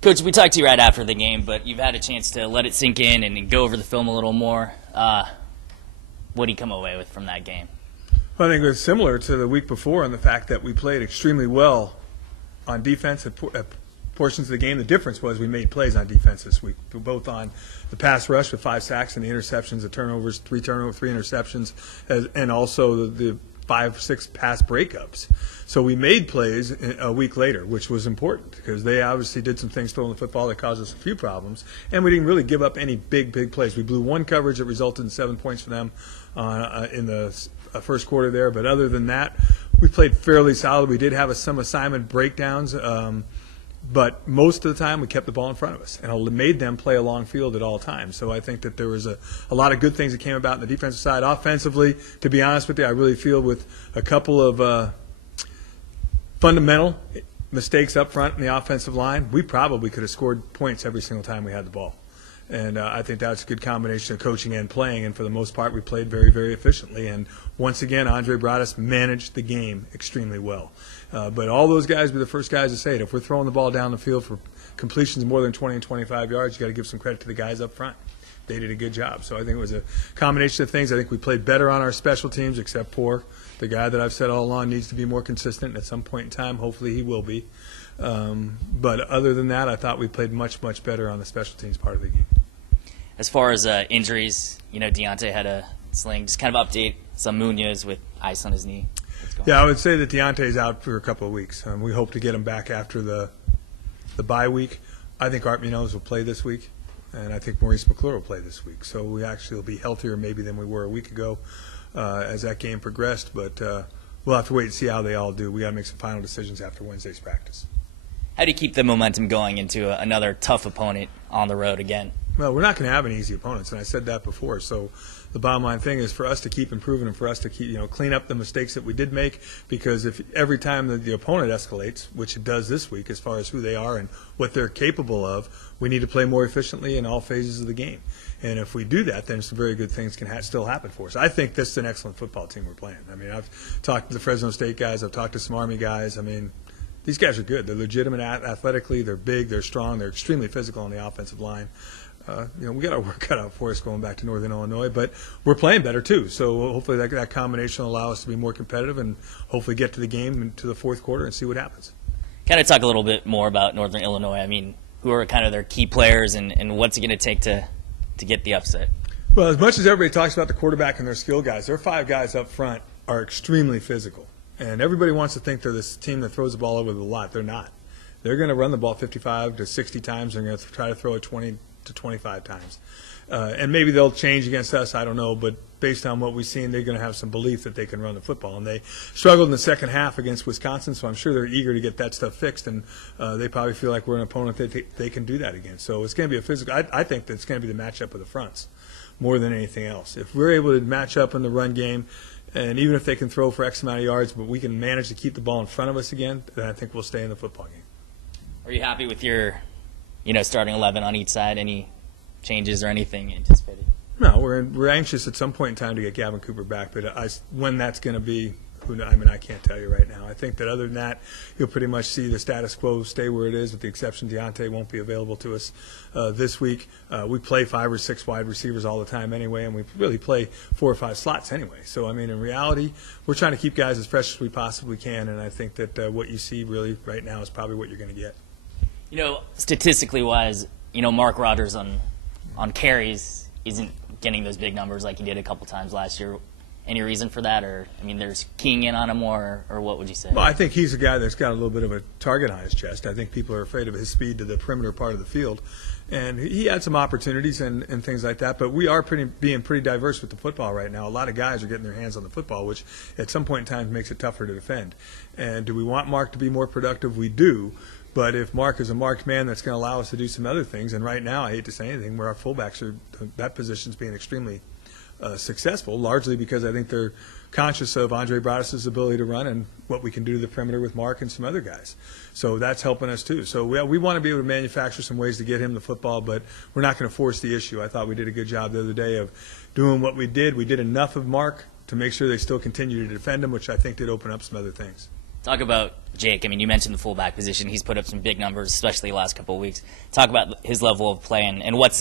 Coach, we talked to you right after the game, but you've had a chance to let it sink in and go over the film a little more. What do you come away with from that game? Well, I think it was similar to the week before in the fact that we played extremely well on defense at portions of the game. The difference was we made plays on defense this week, both on the pass rush with 5 sacks and the interceptions, the turnovers, 3 interceptions, and also the 5-6 pass breakups. So we made plays a week later, which was important because they obviously did some things throwing the football that caused us a few problems, and we didn't really give up any big plays. We blew one coverage that resulted in 7 points for them in the first quarter there, but other than that, we played fairly solid. We did have some assignment breakdowns, but most of the time we kept the ball in front of us and made them play a long field at all times. So I think that there was a lot of good things that came about on the defensive side. Offensively, to be honest with you, I really feel with a couple of fundamental mistakes up front in the offensive line, we probably could have scored points every single time we had the ball. And I think that's a good combination of coaching and playing, and for the most part we played very, very efficiently. And once again, Andre Broaddus managed the game extremely well. But all those guys be the first guys to say it. If we're throwing the ball down the field for completions more than 20 and 25 yards, you got to give some credit to the guys up front. They did a good job. So I think it was a combination of things. I think we played better on our special teams, except for the guy that I've said all along needs to be more consistent. And at some point in time, hopefully he will be. But other than that, I thought we played much, much better on the special teams part of the game. As far as injuries, Deontay had a sling. Just kind of update some Munoz with ice on his knee. Yeah, I would say that Deontay's out for a couple of weeks. We hope to get him back after the bye week. I think Art Munoz will play this week, and I think Maurice McClure will play this week. So we actually will be healthier maybe than we were a week ago as that game progressed. But we'll have to wait and see how they all do. We got to make some final decisions after Wednesday's practice. How do you keep the momentum going into another tough opponent on the road again? Well, we're not going to have any easy opponents, and I said that before. So the bottom line thing is for us to keep improving and for us to keep, clean up the mistakes that we did make, because if every time that the opponent escalates, which it does this week as far as who they are and what they're capable of, we need to play more efficiently in all phases of the game. And if we do that, then some very good things can still happen for us. I think this is an excellent football team we're playing. I mean, I've talked to the Fresno State guys. I've talked to some Army guys. I mean, these guys are good. They're legitimate athletically. They're big. They're strong. They're extremely physical on the offensive line. We got our work cut out for us going back to Northern Illinois, but we're playing better too. So hopefully that combination will allow us to be more competitive and hopefully get to the game and to the fourth quarter and see what happens. Kind of talk a little bit more about Northern Illinois. I mean, who are kind of their key players and what's it going to take to get the upset? Well, as much as everybody talks about the quarterback and their skill guys, their 5 guys up front are extremely physical. And everybody wants to think they're this team that throws the ball over the lot. They're not. They're going to run the ball 55 to 60 times. They're going to try to throw it 20 to 25 times. And maybe they'll change against us, I don't know, but based on what we've seen, they're going to have some belief that they can run the football. And they struggled in the second half against Wisconsin, so I'm sure they're eager to get that stuff fixed, and they probably feel like we're an opponent that they can do that against. So it's going to be a physical – I think that it's going to be the matchup of the fronts more than anything else. If we're able to match up in the run game, and even if they can throw for X amount of yards, but we can manage to keep the ball in front of us again, then I think we'll stay in the football game. Are you happy with your starting 11 on each side? Any changes or anything anticipated? No, we're anxious at some point in time to get Gavin Cooper back, but when that's going to be, I can't tell you right now. I think that other than that, you'll pretty much see the status quo stay where it is, with the exception Deontay won't be available to us this week. We play 5 or 6 wide receivers all the time anyway, and we really play 4 or 5 slots anyway. So, I mean, in reality, we're trying to keep guys as fresh as we possibly can, and I think that what you see really right now is probably what you're going to get. Statistically wise, Mark Rogers on carries isn't getting those big numbers like he did a couple times last year. Any reason for that, or there's keying in on him more, or what would you say? Well, I think he's a guy that's got a little bit of a target on his chest. I think people are afraid of his speed to the perimeter part of the field, and he had some opportunities and things like that. But we are being pretty diverse with the football right now. A lot of guys are getting their hands on the football, which at some point in time makes it tougher to defend. And do we want Mark to be more productive? We do. But if Mark is a marked man, that's going to allow us to do some other things. And right now, I hate to say anything, where our fullbacks are, that position's being extremely successful, largely because I think they're conscious of Andre Broaddus' ability to run and what we can do to the perimeter with Mark and some other guys. So that's helping us too. So we want to be able to manufacture some ways to get him the football, but we're not going to force the issue. I thought we did a good job the other day of doing what we did. We did enough of Mark to make sure they still continue to defend him, which I think did open up some other things. Talk about Jake. I mean, you mentioned the fullback position. He's put up some big numbers, especially the last couple of weeks. Talk about his level of play and what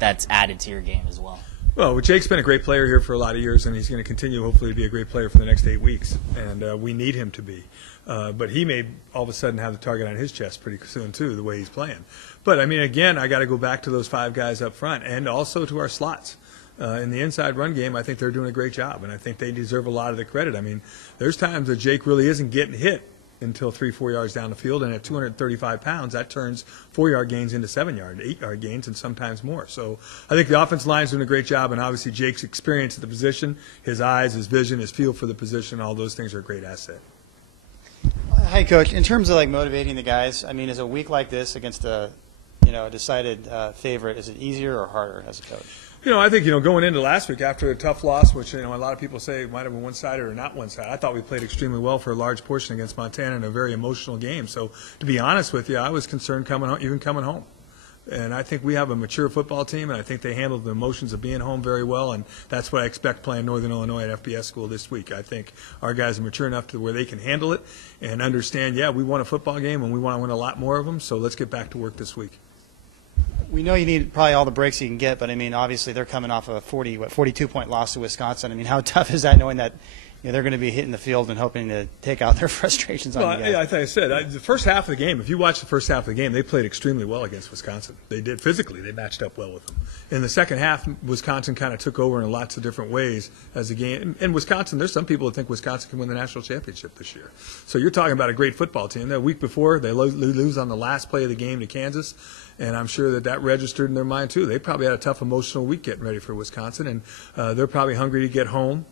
that's added to your game as well. Well, Jake's been a great player here for a lot of years, and he's going to continue, hopefully, to be a great player for the next 8 weeks. And we need him to be. But he may all of a sudden have the target on his chest pretty soon, too, the way he's playing. But, I mean, again, I got to go back to those 5 guys up front and also to our slots. In the inside run game, I think they're doing a great job, and I think they deserve a lot of the credit. I mean, there's times that Jake really isn't getting hit until 3-4 yards down the field, and at 235 pounds, that turns 4-yard gains into 7-yard, 8-yard gains, and sometimes more. So I think the offensive line's doing a great job, and obviously Jake's experience at the position, his eyes, his vision, his feel for the position, all those things are a great asset. Hi, Coach. In terms of motivating the guys, I mean, is a week like this against a decided favorite, is it easier or harder as a coach? I think, going into last week after a tough loss, which, a lot of people say it might have been one-sided or not one-sided, I thought we played extremely well for a large portion against Montana in a very emotional game. So, to be honest with you, I was concerned coming home. And I think we have a mature football team, and I think they handled the emotions of being home very well, and that's what I expect playing Northern Illinois at FBS school this week. I think our guys are mature enough to where they can handle it and understand, we won a football game, and we want to win a lot more of them, so let's get back to work this week. We know you need probably all the breaks you can get, but, I mean, obviously they're coming off a 42-point loss to Wisconsin. I mean, how tough is that knowing that they're going to be hitting the field and hoping to take out their frustrations on you guys? Yeah, I think I said, the first half of the game, if you watch the first half of the game, they played extremely well against Wisconsin. They did physically. They matched up well with them. In the second half, Wisconsin kind of took over in lots of different ways as the game. In Wisconsin, there's some people that think Wisconsin can win the national championship this year. So you're talking about a great football team. The week before, they lose on the last play of the game to Kansas. And I'm sure that registered in their mind, too. They probably had a tough emotional week getting ready for Wisconsin, and they're probably hungry to get home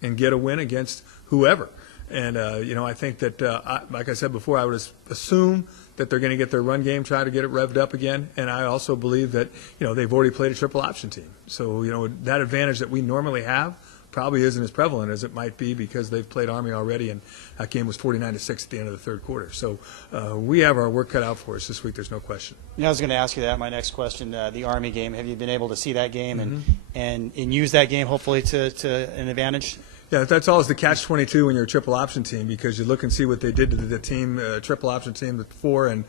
and get a win against whoever. And, I think that, like I said before, I would assume that they're going to get their run game, try to get it revved up again. And I also believe that, they've already played a triple option team. So, that advantage that we normally have probably isn't as prevalent as it might be because they've played Army already, and that game was 49-6 at the end of the third quarter. So we have our work cut out for us this week. There's no question. I was going to ask you that. My next question, the Army game. Have you been able to see that game and use that game hopefully to an advantage? Yeah, that's always the catch-22 when you're a triple option team because you look and see what they did to the team, triple option team before, and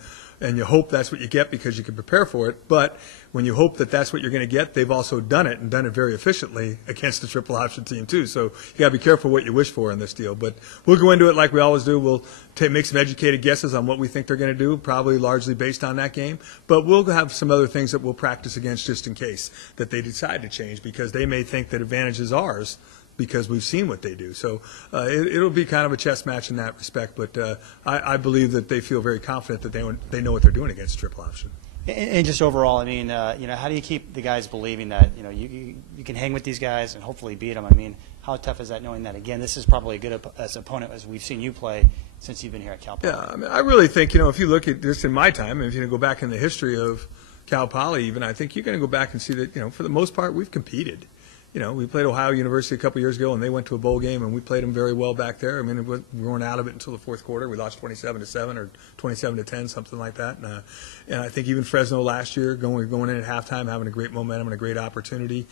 you hope that's what you get because you can prepare for it. But when you hope that that's what you're going to get, they've also done it and done it very efficiently against the triple option team too. So you got to be careful what you wish for in this deal. But we'll go into it like we always do. We'll make some educated guesses on what we think they're going to do, probably largely based on that game. But we'll have some other things that we'll practice against just in case that they decide to change because they may think that advantage is ours because we've seen what they do. So it'll be kind of a chess match in that respect, but I believe that they feel very confident that they know what they're doing against triple option. And just overall, I mean, how do you keep the guys believing that, you can hang with these guys and hopefully beat them? I mean, how tough is that knowing that, again, this is probably as good an opponent as we've seen you play since you've been here at Cal Poly? Yeah, I mean, I really think, if you look at this in my time, if you go back in the history of Cal Poly even, I think you're going to go back and see that, for the most part, we've competed. We played Ohio University a couple years ago, and they went to a bowl game, and we played them very well back there. I mean, we weren't out of it until the fourth quarter. We lost 27-7 or 27-10, something like that. And I think even Fresno last year, going in at halftime, having a great momentum and a great opportunity.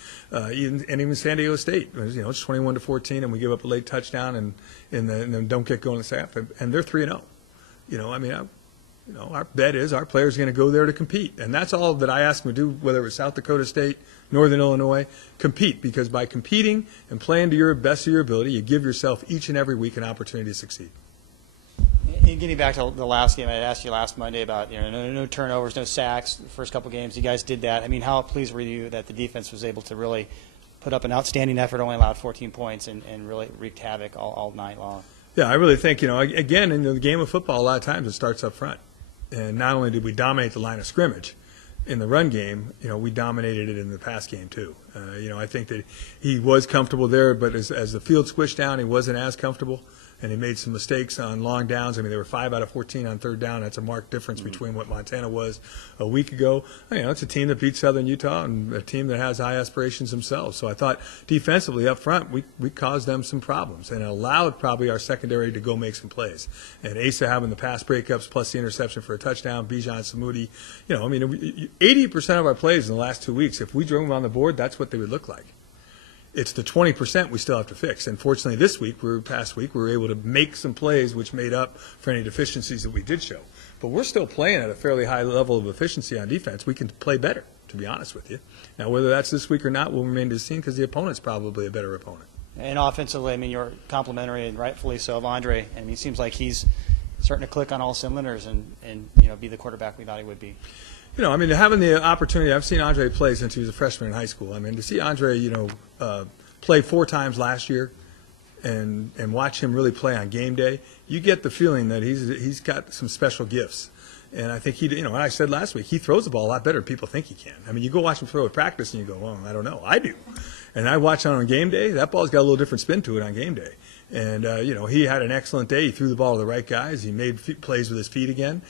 Even San Diego State, it's 21-14, and we give up a late touchdown, and then don't get going in the second half. And they're 3-0. Our bet is our players are going to go there to compete. And that's all that I ask them to do, whether it's South Dakota State, Northern Illinois, compete. Because by competing and playing to your best of your ability, you give yourself each and every week an opportunity to succeed. And getting back to the last game, I asked you last Monday about no turnovers, no sacks, the first couple games. You guys did that. I mean, how pleased were you that the defense was able to really put up an outstanding effort, only allowed 14 points, and really wreaked havoc all night long? Yeah, I really think, again, in the game of football, a lot of times it starts up front. And not only did we dominate the line of scrimmage in the run game, we dominated it in the pass game too. I think that he was comfortable there, but as the field squished down, he wasn't as comfortable. And he made some mistakes on long downs. I mean, they were 5 out of 14 on third down. That's a marked difference between what Montana was a week ago. It's a team that beat Southern Utah and a team that has high aspirations themselves. So I thought defensively up front, we caused them some problems and allowed probably our secondary to go make some plays. And Asa having the pass breakups plus the interception for a touchdown, Bijan Samudi. 80% of our plays in the last 2 weeks, if we drove them on the board, that's what they would look like. It's the 20% we still have to fix. And fortunately, this week, past week, we were able to make some plays which made up for any deficiencies that we did show. But we're still playing at a fairly high level of efficiency on defense. We can play better, to be honest with you. Now, whether that's this week or not will remain to be seen because the opponent's probably a better opponent. And offensively, I mean, you're complimentary and rightfully so of Andre. I mean, it seems like he's starting to click on all cylinders and be the quarterback we thought he would be. I mean, having the opportunity, I've seen Andre play since he was a freshman in high school. I mean, to see Andre, play 4 times last year and watch him really play on game day, you get the feeling that he's got some special gifts. And I think what I said last week, he throws the ball a lot better than people think he can. I mean, you go watch him throw at practice and you go, well, I don't know. I do. And I watch on game day, that ball's got a little different spin to it on game day. And, he had an excellent day. He threw the ball to the right guys. He made plays with his feet again.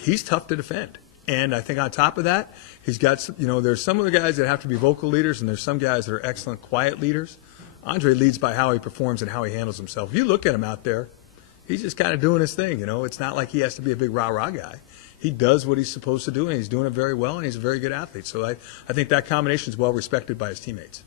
He's tough to defend. And I think on top of that, he's got, there's some of the guys that have to be vocal leaders, and there's some guys that are excellent quiet leaders. Andre leads by how he performs and how he handles himself. If you look at him out there, he's just kind of doing his thing. It's not like he has to be a big rah-rah guy. He does what he's supposed to do, and he's doing it very well, and he's a very good athlete. So I think that combination is well respected by his teammates.